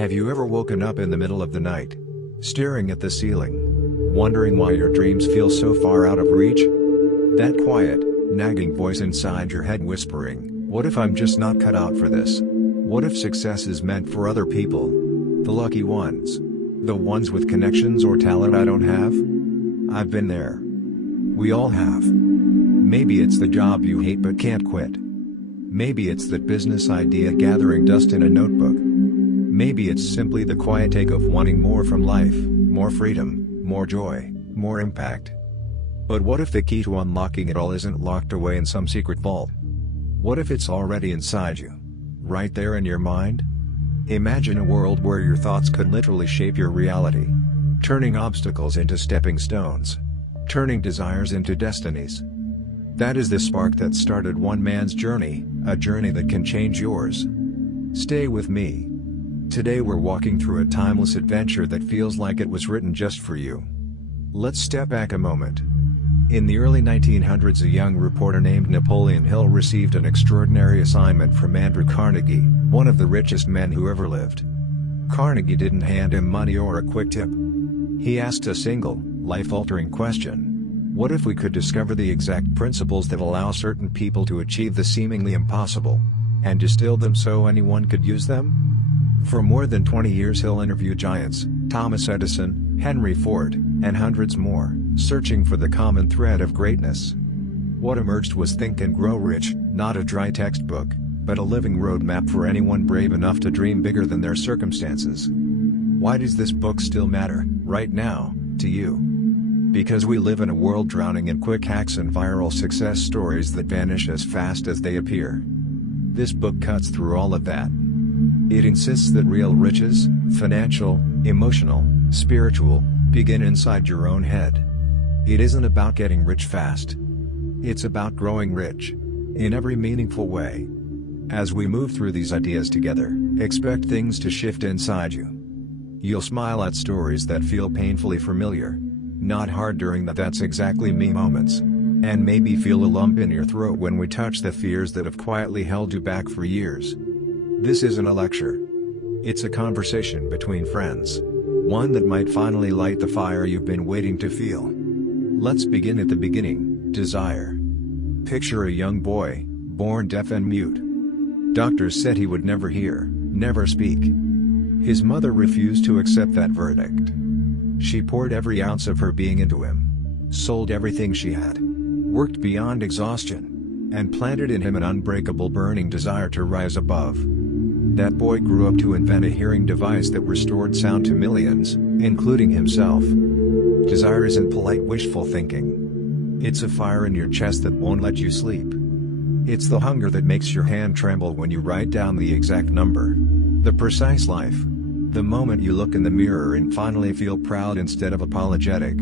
Have you ever woken up in the middle of the night, staring at the ceiling, wondering why your dreams feel so far out of reach? That quiet, nagging voice inside your head whispering, "What if I'm just not cut out for this? What if success is meant for other people? The lucky ones. The ones with connections or talent I don't have?" I've been there. We all have. Maybe it's the job you hate but can't quit. Maybe it's that business idea gathering dust in a notebook. Maybe it's simply the quiet ache of wanting more from life, more freedom, more joy, more impact. But what if the key to unlocking it all isn't locked away in some secret vault? What if it's already inside you? Right there in your mind? Imagine a world where your thoughts could literally shape your reality. Turning obstacles into stepping stones. Turning desires into destinies. That is the spark that started one man's journey, a journey that can change yours. Stay with me. Today we're walking through a timeless adventure that feels like it was written just for you. Let's step back a moment. In the early 1900s, a young reporter named Napoleon Hill received an extraordinary assignment from Andrew Carnegie, one of the richest men who ever lived. Carnegie didn't hand him money or a quick tip. He asked a single, life-altering question. What if we could discover the exact principles that allow certain people to achieve the seemingly impossible, and distill them so anyone could use them? For more than 20 years Hill interviewed giants, Thomas Edison, Henry Ford, and hundreds more, searching for the common thread of greatness. What emerged was Think and Grow Rich, not a dry textbook, but a living roadmap for anyone brave enough to dream bigger than their circumstances. Why does this book still matter, right now, to you? Because we live in a world drowning in quick hacks and viral success stories that vanish as fast as they appear. This book cuts through all of that. It insists that real riches, financial, emotional, spiritual, begin inside your own head. It isn't about getting rich fast. It's about growing rich, in every meaningful way. As we move through these ideas together, expect things to shift inside you. You'll smile at stories that feel painfully familiar. Not hard during the "that's exactly me" moments. And maybe feel a lump in your throat when we touch the fears that have quietly held you back for years. This isn't a lecture. It's a conversation between friends. One that might finally light the fire you've been waiting to feel. Let's begin at the beginning, desire. Picture a young boy, born deaf and mute. Doctors said he would never hear, never speak. His mother refused to accept that verdict. She poured every ounce of her being into him. Sold everything she had. Worked beyond exhaustion. And planted in him an unbreakable burning desire to rise above. That boy grew up to invent a hearing device that restored sound to millions, including himself. Desire isn't polite wishful thinking. It's a fire in your chest that won't let you sleep. It's the hunger that makes your hand tremble when you write down the exact number. The precise life. The moment you look in the mirror and finally feel proud instead of apologetic.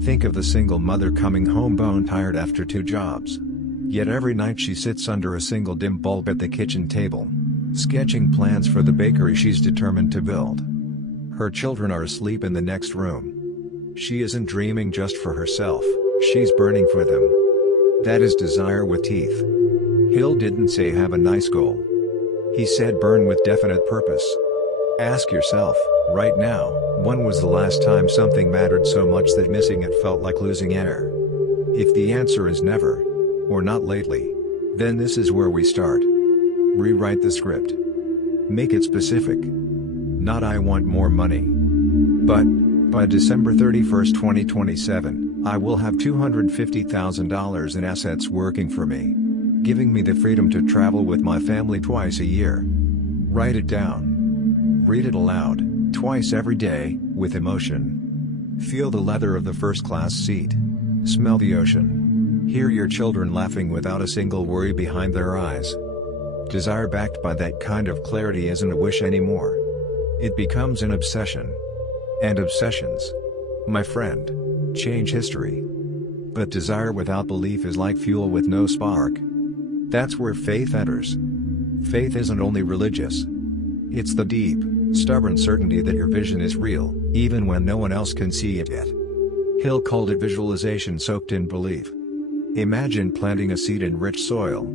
Think of the single mother coming home bone-tired after 2 jobs. Yet every night she sits under a single dim bulb at the kitchen table, sketching plans for the bakery she's determined to build. Her children are asleep in the next room. She isn't dreaming just for herself, she's burning for them. That is desire with teeth. Hill didn't say have a nice goal. He said burn with definite purpose. Ask yourself, right now, when was the last time something mattered so much that missing it felt like losing air? If the answer is never, or not lately, then this is where we start. Rewrite the script. Make it specific. Not "I want more money." But, by December 31, 2027, I will have $250,000 in assets working for me. Giving me the freedom to travel with my family twice a year. Write it down. Read it aloud, twice every day, with emotion. Feel the leather of the first-class seat. Smell the ocean. Hear your children laughing without a single worry behind their eyes. Desire backed by that kind of clarity isn't a wish anymore. It becomes an obsession. And obsessions, my friend, change history. But desire without belief is like fuel with no spark. That's where faith enters. Faith isn't only religious. It's the deep, stubborn certainty that your vision is real, even when no one else can see it yet. Hill called it visualization soaked in belief. Imagine planting a seed in rich soil.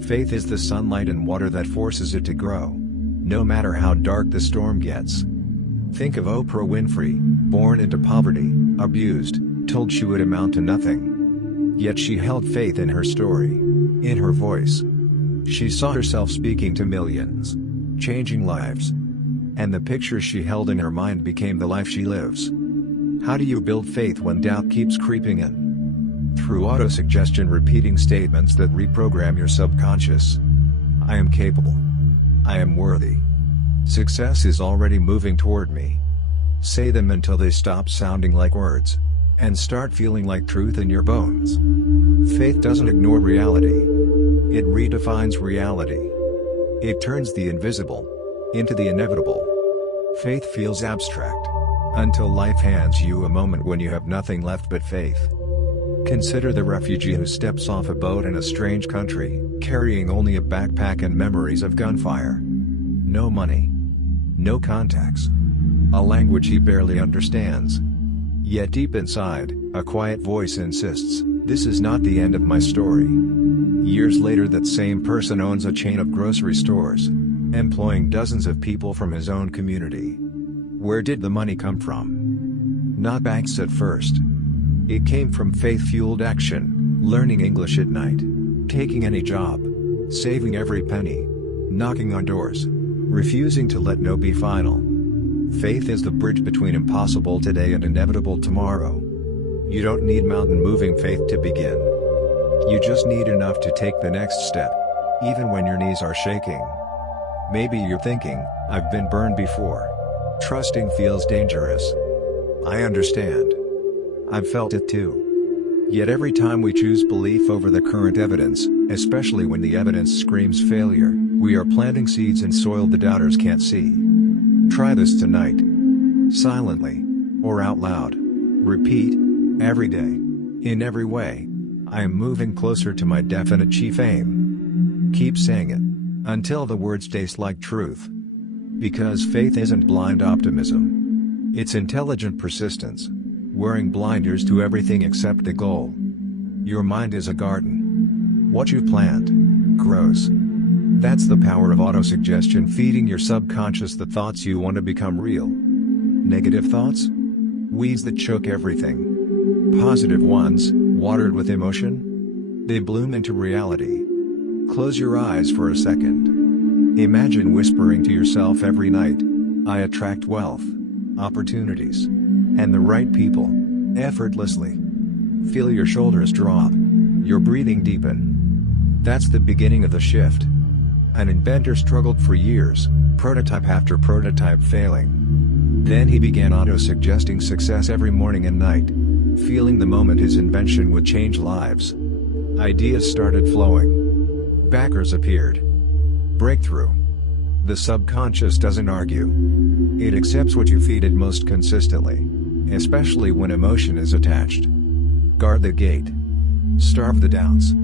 Faith is the sunlight and water that forces it to grow. no matter how dark the storm gets. Think of Oprah Winfrey, born into poverty, abused, told she would amount to nothing. Yet she held faith in her story, in her voice. She saw herself speaking to millions, changing lives. And the picture she held in her mind became the life she lives. How do you build faith when doubt keeps creeping in? Through autosuggestion, repeating statements that reprogram your subconscious. I am capable. I am worthy. Success is already moving toward me. Say them until they stop sounding like words, and start feeling like truth in your bones. Faith doesn't ignore reality. It redefines reality. It turns the invisible into the inevitable. Faith feels abstract, until life hands you a moment when you have nothing left but faith. Consider the refugee who steps off a boat in a strange country, carrying only a backpack and memories of gunfire. No money. No contacts. A language he barely understands. Yet deep inside, a quiet voice insists, "This is not the end of my story." Years later, that same person owns a chain of grocery stores, employing dozens of people from his own community. Where did the money come from? Not banks at first. It came from faith-fueled action, learning English at night, taking any job, saving every penny, knocking on doors, refusing to let no be final. Faith is the bridge between impossible today and inevitable tomorrow. You don't need mountain-moving faith to begin. You just need enough to take the next step, even when your knees are shaking. Maybe you're thinking, "I've been burned before. Trusting feels dangerous." I understand. I've felt it too. Yet every time we choose belief over the current evidence, especially when the evidence screams failure, we are planting seeds in soil the doubters can't see. Try this tonight. Silently, or out loud. Repeat, every day, in every way, I am moving closer to my definite chief aim. Keep saying it, until the words taste like truth. Because faith isn't blind optimism. It's intelligent persistence, wearing blinders to everything except the goal. Your mind is a garden. What you've planted grows. That's the power of autosuggestion, feeding your subconscious the thoughts you want to become real. Negative thoughts? Weeds that choke everything. Positive ones, watered with emotion? They bloom into reality. Close your eyes for a second. Imagine whispering to yourself every night, "I attract wealth, opportunities, and the right people, effortlessly." Feel your shoulders drop, your breathing deepen. That's the beginning of the shift. An inventor struggled for years, prototype after prototype failing. Then he began auto-suggesting success every morning and night, feeling the moment his invention would change lives. Ideas started flowing. Backers appeared. Breakthrough. The subconscious doesn't argue. It accepts what you feed it most consistently, especially when emotion is attached. Guard the gate. Starve the doubts.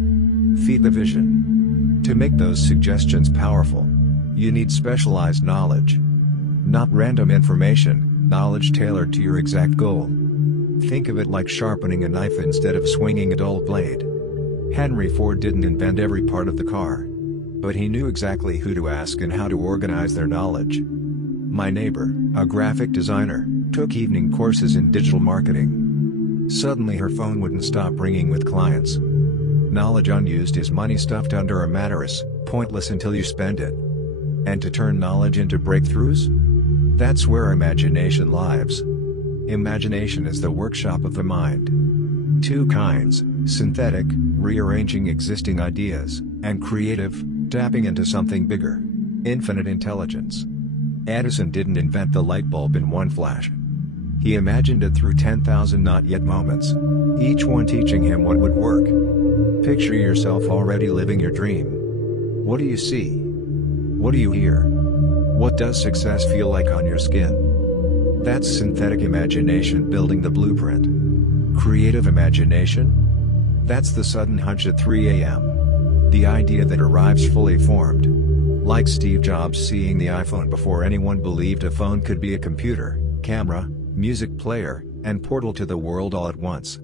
Feed the vision. To make those suggestions powerful, you need specialized knowledge. Not random information, knowledge tailored to your exact goal. Think of it like sharpening a knife instead of swinging a dull blade. Henry Ford didn't invent every part of the car, but he knew exactly who to ask and how to organize their knowledge. My neighbor, a graphic designer, took evening courses in digital marketing. Suddenly her phone wouldn't stop ringing with clients. Knowledge unused is money stuffed under a mattress, pointless until you spend it. And to turn knowledge into breakthroughs? That's where imagination lives. Imagination is the workshop of the mind. Two kinds: synthetic, rearranging existing ideas, and creative, tapping into something bigger. Infinite intelligence. Edison didn't invent the light bulb in one flash. He imagined it through 10,000 not yet moments, each one teaching him what would work. Picture yourself already living your dream. What do you see? What do you hear? What does success feel like on your skin? That's synthetic imagination building the blueprint. Creative imagination? That's the sudden hunch at 3 a.m. The idea that arrives fully formed. Like Steve Jobs seeing the iPhone before anyone believed a phone could be a computer, camera, music player, and portal to the world all at once.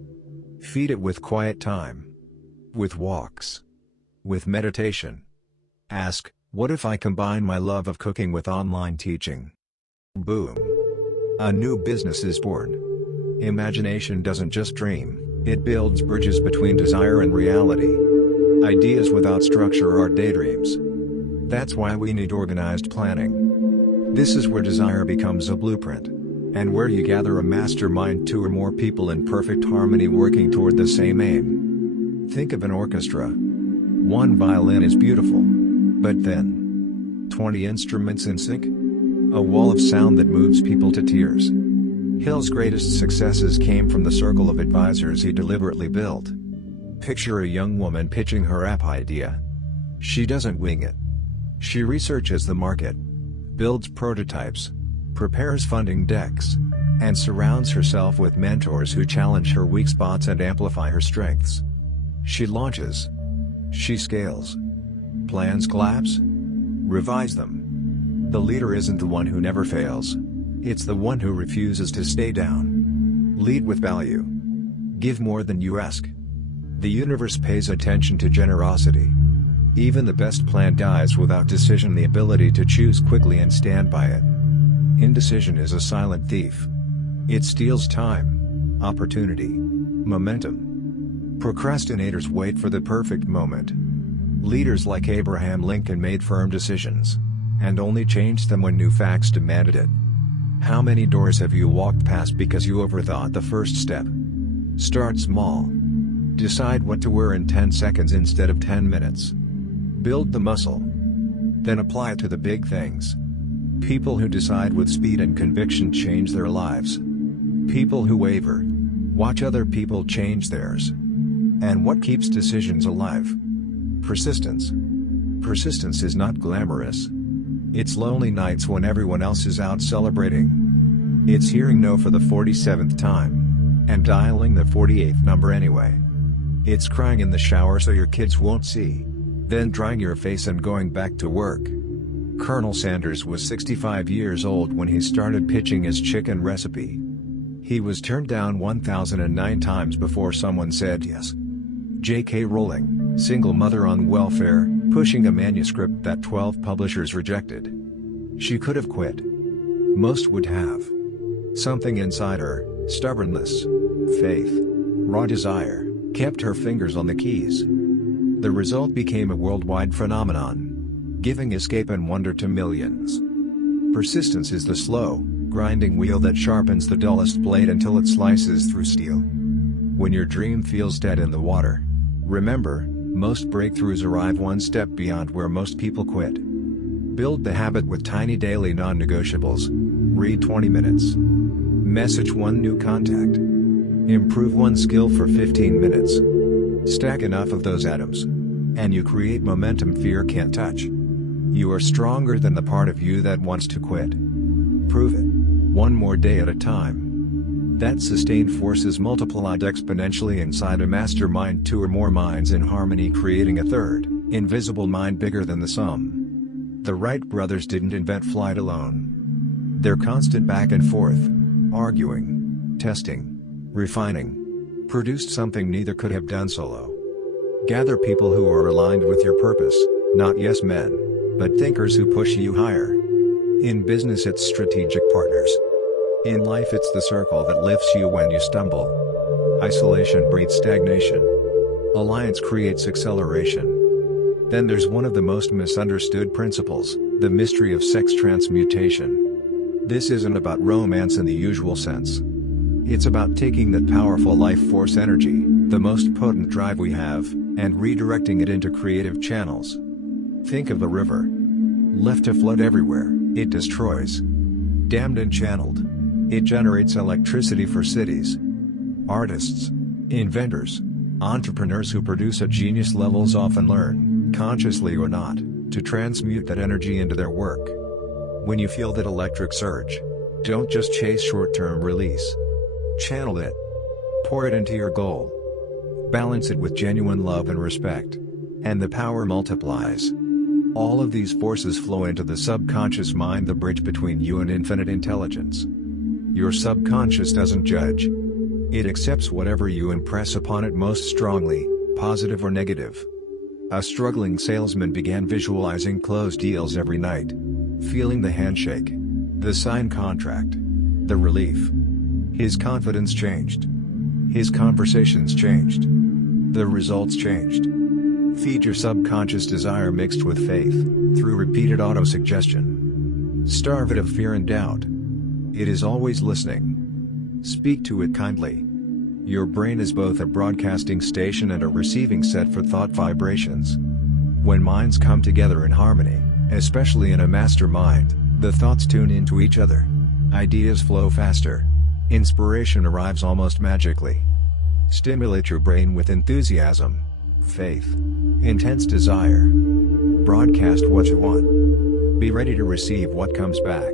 Feed it with quiet time. With walks. With meditation. Ask, What if I combine my love of cooking with online teaching? Boom! A new business is born. Imagination doesn't just dream, it builds bridges between desire and reality. Ideas without structure are daydreams. That's why we need organized planning. This is where desire becomes a blueprint, and where you gather a mastermind, 2 or more people in perfect harmony working toward the same aim. Think of an orchestra. One violin is beautiful, but then 20 instruments in sync? A wall of sound that moves people to tears. Hill's greatest successes came from the circle of advisors he deliberately built. Picture a young woman pitching her app idea. She doesn't wing it. She researches the market, builds prototypes, prepares funding decks, and surrounds herself with mentors who challenge her weak spots and amplify her strengths. She launches. She scales. Plans collapse? Revise them. The leader isn't the one who never fails. It's the one who refuses to stay down. Lead with value. Give more than you ask. The universe pays attention to generosity. Even the best plan dies without decision, the ability to choose quickly and stand by it. Indecision is a silent thief. It steals time, opportunity, momentum. Procrastinators wait for the perfect moment. Leaders like Abraham Lincoln made firm decisions, and only changed them when new facts demanded it. How many doors have you walked past because you overthought the first step? Start small. Decide what to wear in 10 seconds instead of 10 minutes. Build the muscle. Then apply it to the big things. People who decide with speed and conviction change their lives. People who waver watch other people change theirs. And what keeps decisions alive? Persistence. Persistence is not glamorous. It's lonely nights when everyone else is out celebrating. It's hearing no for the 47th time, and dialing the 48th number anyway. It's crying in the shower so your kids won't see, then drying your face and going back to work. Colonel Sanders was 65 years old when he started pitching his chicken recipe. He was turned down 1,009 times before someone said yes. J.K. Rowling, single mother on welfare, pushing a manuscript that 12 publishers rejected. She could have quit. Most would have. Something inside her, stubbornness, faith, raw desire, kept her fingers on the keys. The result became a worldwide phenomenon, giving escape and wonder to millions. Persistence is the slow, grinding wheel that sharpens the dullest blade until it slices through steel. When your dream feels dead in the water, remember, most breakthroughs arrive one step beyond where most people quit. Build the habit with tiny daily non-negotiables. Read 20 minutes. Message one new contact. Improve one skill for 15 minutes. Stack enough of those atoms, and you create momentum fear can't touch. You are stronger than the part of you that wants to quit. Prove it. One more day at a time. That sustained force is multiplied exponentially inside a mastermind, 2 or more minds in harmony, creating a third, invisible mind bigger than the sum. The Wright brothers didn't invent flight alone. Their constant back and forth, arguing, testing, refining, produced something neither could have done solo. Gather people who are aligned with your purpose, not yes men, but thinkers who push you higher. In business it's strategic partners. In life it's the circle that lifts you when you stumble. Isolation breeds stagnation. Alliance creates acceleration. Then there's one of the most misunderstood principles, the mystery of sex transmutation. This isn't about romance in the usual sense. It's about taking that powerful life force energy, the most potent drive we have, and redirecting it into creative channels. Think of a river. Left to flood everywhere, it destroys. Dammed and channeled, it generates electricity for cities. Artists, inventors, entrepreneurs who produce at genius levels often learn, consciously or not, to transmute that energy into their work. When you feel that electric surge, don't just chase short-term release. Channel it. Pour it into your goal. Balance it with genuine love and respect. And the power multiplies. All of these forces flow into the subconscious mind, the bridge between you and infinite intelligence. Your subconscious doesn't judge. It accepts whatever you impress upon it most strongly, positive or negative. A struggling salesman began visualizing closed deals every night. Feeling the handshake, the signed contract, the relief. His confidence changed. His conversations changed. The results changed. Feed your subconscious desire mixed with faith, through repeated auto-suggestion. Starve it of fear and doubt. It is always listening. Speak to it kindly. Your brain is both a broadcasting station and a receiving set for thought vibrations. When minds come together in harmony, especially in a mastermind, the thoughts tune into each other. Ideas flow faster. Inspiration arrives almost magically. Stimulate your brain with enthusiasm, faith, intense desire. Broadcast what you want. Be ready to receive what comes back.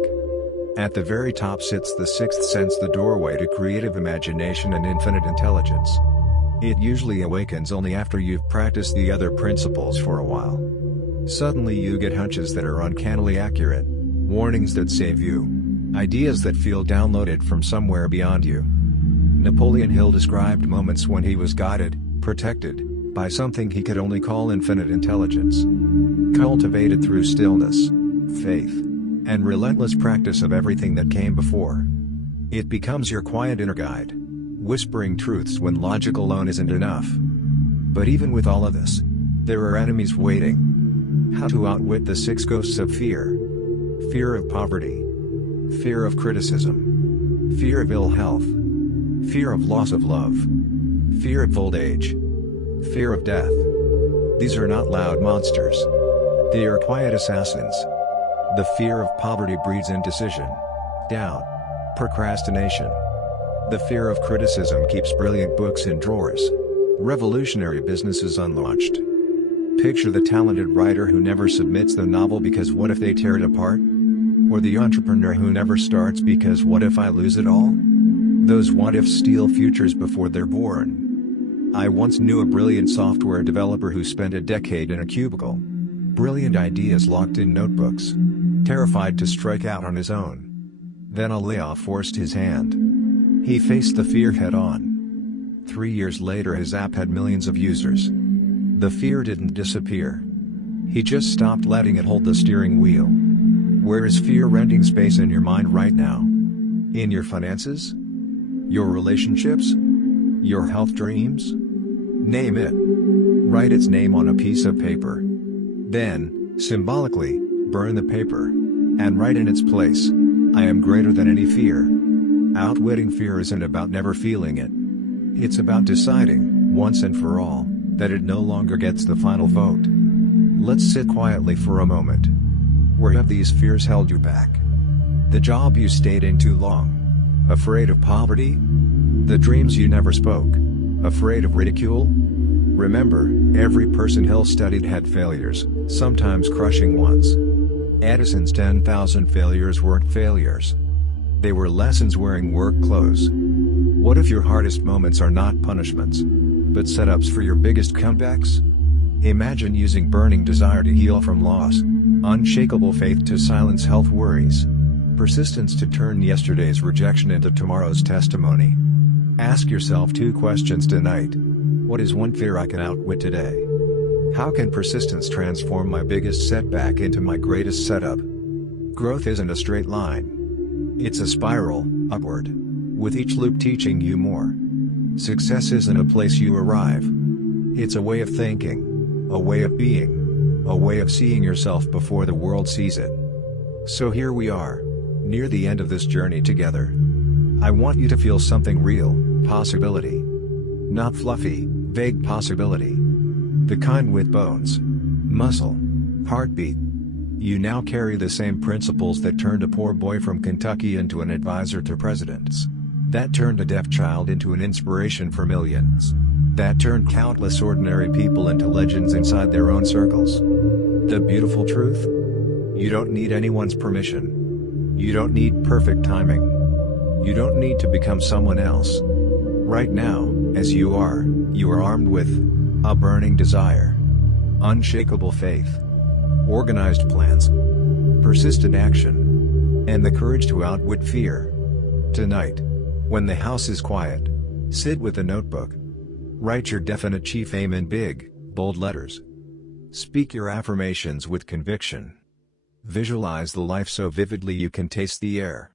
At the very top sits the sixth sense, the doorway to creative imagination and infinite intelligence. It usually awakens only after you've practiced the other principles for a while. Suddenly you get hunches that are uncannily accurate, warnings that save you, ideas that feel downloaded from somewhere beyond you. Napoleon Hill described moments when he was guided, protected, by something he could only call infinite intelligence. Cultivated through stillness, faith, and relentless practice of everything that came before. It becomes your quiet inner guide, whispering truths when logic alone isn't enough. But even with all of this, there are enemies waiting. How to outwit the 6 ghosts of fear. Fear of poverty. Fear of criticism. Fear of ill health. Fear of loss of love. Fear of old age. Fear of death. These are not loud monsters. They are quiet assassins. The fear of poverty breeds indecision, doubt, procrastination. The fear of criticism keeps brilliant books in drawers, revolutionary businesses unlaunched. Picture the talented writer who never submits the novel because what if they tear it apart? Or the entrepreneur who never starts because what if I lose it all? Those what-ifs steal futures before they're born. I once knew a brilliant software developer who spent a decade in a cubicle. Brilliant ideas locked in notebooks. Terrified to strike out on his own. Then a layoff forced his hand. He faced the fear head-on. 3 years later his app had millions of users. The fear didn't disappear. He just stopped letting it hold the steering wheel. Where is fear renting space in your mind right now? In your finances? Your relationships? Your health dreams? Name it. Write its name on a piece of paper. Then, symbolically, burn the paper. And write in its place, I am greater than any fear. Outwitting fear isn't about never feeling it. It's about deciding, once and for all, that it no longer gets the final vote. Let's sit quietly for a moment. Where have these fears held you back? The job you stayed in too long? Afraid of poverty? The dreams you never spoke? Afraid of ridicule? Remember, every person Hill studied had failures, sometimes crushing ones. Edison's 10,000 failures weren't failures. They were lessons wearing work clothes. What if your hardest moments are not punishments, but setups for your biggest comebacks? Imagine using burning desire to heal from loss, unshakable faith to silence health worries, persistence to turn yesterday's rejection into tomorrow's testimony. Ask yourself 2 questions tonight. What is one fear I can outwit today? How can persistence transform my biggest setback into my greatest setup? Growth isn't a straight line. It's a spiral, upward, with each loop teaching you more. Success isn't a place you arrive. It's a way of thinking, a way of being, a way of seeing yourself before the world sees it. So here we are, near the end of this journey together. I want you to feel something real, possibility. Not fluffy, vague possibility. The kind with bones, muscle, heartbeat. You now carry the same principles that turned a poor boy from Kentucky into an advisor to presidents. That turned a deaf child into an inspiration for millions. That turned countless ordinary people into legends inside their own circles. The beautiful truth? You don't need anyone's permission. You don't need perfect timing. You don't need to become someone else. Right now, as you are armed with a burning desire, unshakable faith, organized plans, persistent action, and the courage to outwit fear. Tonight, when the house is quiet, sit with a notebook. Write your definite chief aim in big, bold letters. Speak your affirmations with conviction. Visualize the life so vividly you can taste the air.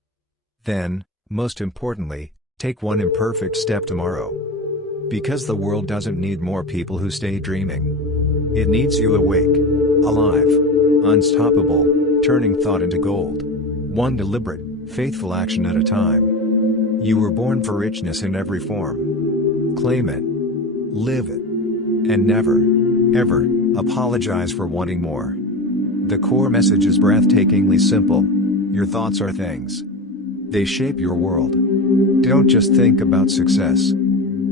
Then, most importantly, take one imperfect step tomorrow. Because the world doesn't need more people who stay dreaming. It needs you awake, alive, unstoppable, turning thought into gold. One deliberate, faithful action at a time. You were born for richness in every form. Claim it. Live it. And never, ever, apologize for wanting more. The core message is breathtakingly simple. Your thoughts are things. They shape your world. Don't just think about success.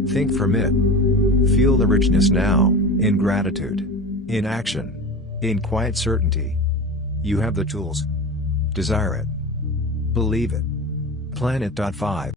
Think from it. Feel the richness now, in gratitude, in action, in quiet certainty. You have the tools. Desire it. Believe it. Planet.5